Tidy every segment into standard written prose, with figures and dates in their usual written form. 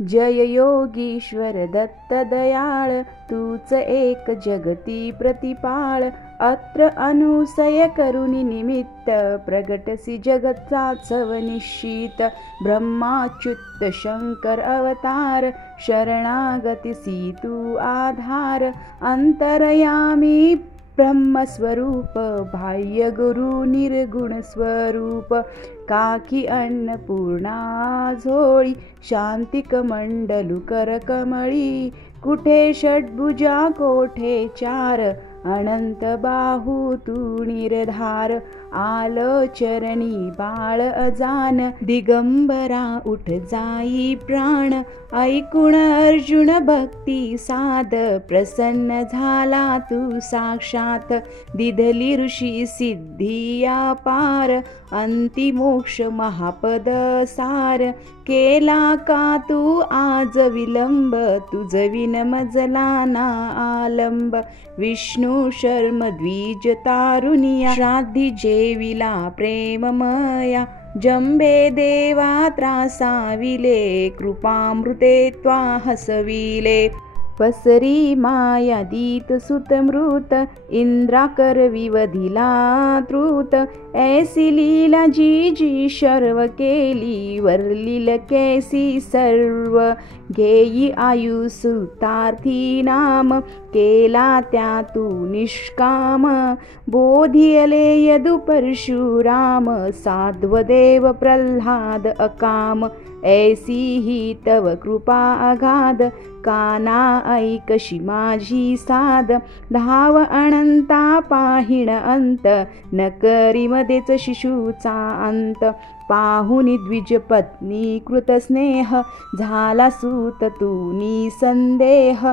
जय योगीश्वर दत्त दयाळ, तूच एक जगती प्रतिपाळ. अत्र अनुसय करुणी निमित्त, प्रगटसी जगत्चाचव निश्चित. ब्रह्माच्युत शंकर अवतार, शरणागतीसी तू आधार. अंतरयामी ब्रह्मस्वरूप, बाह्य गुरु निर्गुण स्वरूप. काकी अन्नपूर्णा झोळी, शांतिक मंडलू करकमळी. कुठे षड्भुजा कोठे चार, अनंत बाहू तू निर्धार. आल चरणी बाळ अजान, दिगंबरा उठ जाई प्राण. ऐकून अर्जुन भक्ती साध, प्रसन्न झाला तू साक्षात. दिधली ऋषी सिद्धी अपार, अंती मोक्ष महापद सार. केला का तू आज विलंब, तुझ विन मजला ना आलंब. विष्णू शर्म द्विज तारुनिया, श्राद्धी जेविला प्रेममया. जंबे देवा त्रासाविले, कृपामृते त्वा हसविले. पसरी माया दीत सुतमृत, इंद्राकर विवधिला तृत. ऐसी लीला जी जी शर्व केली, वरलील कैसी सर्व. घेई आयु सुतार्थी नाम, केला त्या तू निष्काम. बोधियले यदु परशुराम, साध्वदेव प्रल्हाद अकाम. ऐसी ही तव कृपा अगाध, काना ऐकशी माझी साध. धाव अनंता पाहिण अंत, न करी मध्येच शिशूचा अंत. पाहुनी द्विज पत्नी कृतस्नेह, झाला सूत तू निसंदेह.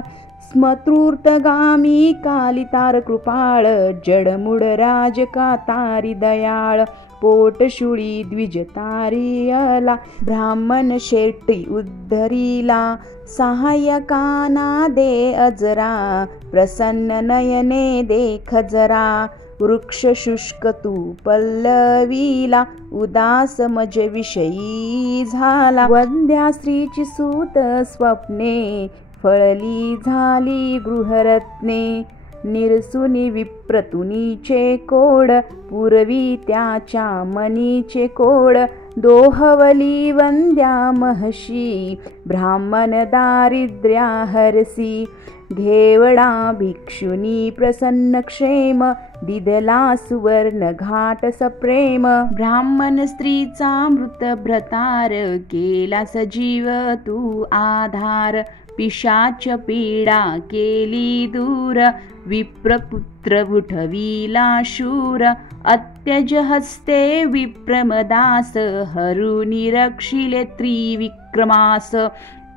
स्मतृर्तगामी कालितार कृपाळ, जडमुड राज का तारी दयाळ. पोटशुळी द्विज तारियला, ब्राह्मण शेट्टी उद्धरीला. सहाय्यकाना दे अजरा, प्रसन्न नयने देख जरा. वृक्ष शुष्क तू पल्लवीला, उदास मज विषयी झाला. वंद्या स्त्रीची सूत स्वप्ने, फळली झाली गृहरत्ने. निरसुनी विप्रतुनीचे कोड, पूर्वी त्याच्या मनीचे कोड. दोहवली वंद्या महर्षी, ब्राह्मण दारिद्र्या हरसी. घेवडा भिक्षुनी प्रसन्न क्षेम, दिदला सुवर्ण घाट सप्रेम. ब्राह्मण स्त्रीचा मृत भ्रतार, केला सजीव तू आधार. पिशाच पीडा केली दूर, विप्रपुत्र उठविला शूर. अत्यज हस्ते विप्रमदास, हरुनी रक्षिले त्रिविक्रमास.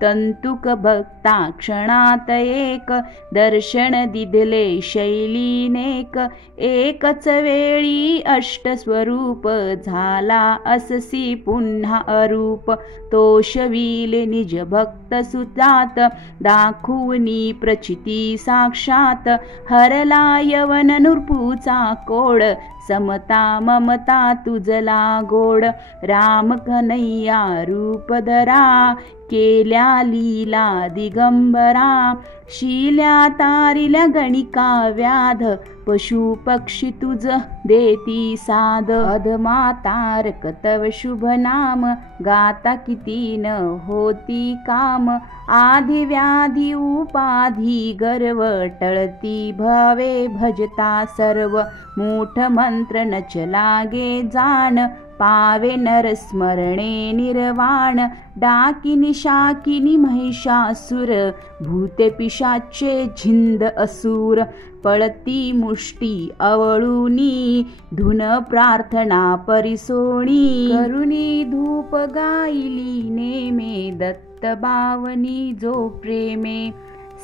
तंतुक भक्ता क्षणात एक, दर्शन दिदले शैलीनेक. एकच वेळी अष्टस्वरूप, झाला अससी पुन्हा अरूप. तोषविले निज भक्त सुजात, दाखुवनी प्रचिती साक्षात. हरला यवन नृपूचा कोड, समता ममता तुझला गोड. राम कन्हैया रूप धरा, केल्या लीला दिगंबरा. शिल्या तारिल्या गणिका व्याध, पशु पक्षी तुझ देती साध. अधमातारक तव शुभ नाम, गाता किती न होती काम. आधी व्याधी उपाधी गर्व, टळती भवे भजता सर्व. मूठ मंत्र न चलागे जाण, पावे नर स्मरणे निर्वाण. डाकिनी शाकिनी महिषासुर, भूते पिशाचे झिंद असुर. पळती मुष्टी अवळुनी, धुन प्रार्थना परिसोणी. करुणी धूप गायली नेमे, दत्त बावनी जो प्रेमे.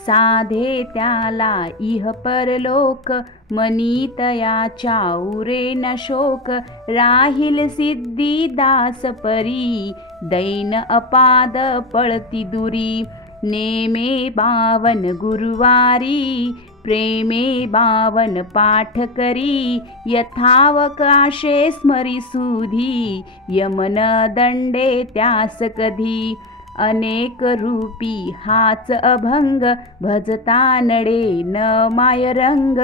साधे त्याला इह परलोक, मनी तयाच्या उरे न शोक. राहील सिद्धी दास परी, दैन अपाद पळती दुरी. नेमे बावन गुरुवारी, प्रेमे बावन पाठ करी. यथावकाशे स्मरी सुधी, यमन दंडे त्यास कधी. अनेक रूपी हाच अभंग, भजता नडे न माय रंग.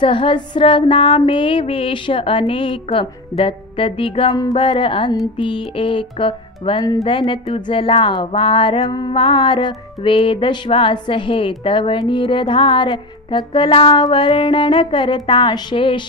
सहस्र नामे वेश अनेक, दत्त दिगंबर अंती एक. वंदन तुझला वारंवार, वेद श्वास हे तव निर्धार. थकला वर्णन करता शेष,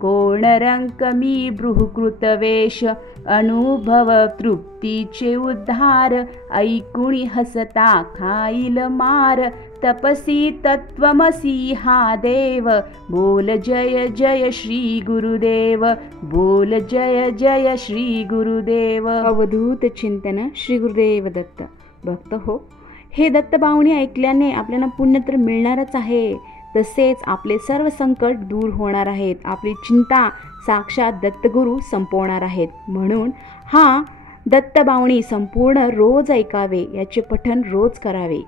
कोण रंक मी बृहकृत वेश. अनुभव तृप्तीचे उद्धार, ऐकुणी हसता खाईल मार. तपसी तत्वमसी हा देव, बोल जय जय श्री गुरुदेव. बोल जय जय श्री गुरुदेव. अवधूत चिंतन श्री गुरुदेव दत्त. भक्त हो, हे दत्तबावणी ऐकल्याने आपल्याला पुण्य तर मिळणारच आहे, तसेच आपले सर्व संकट दूर होणार आहेत. आपली चिंता साक्षात दत्तगुरू संपवणार आहेत. म्हणून हा दत्तबावणी संपूर्ण रोज ऐकावे, याचे पठण रोज करावे.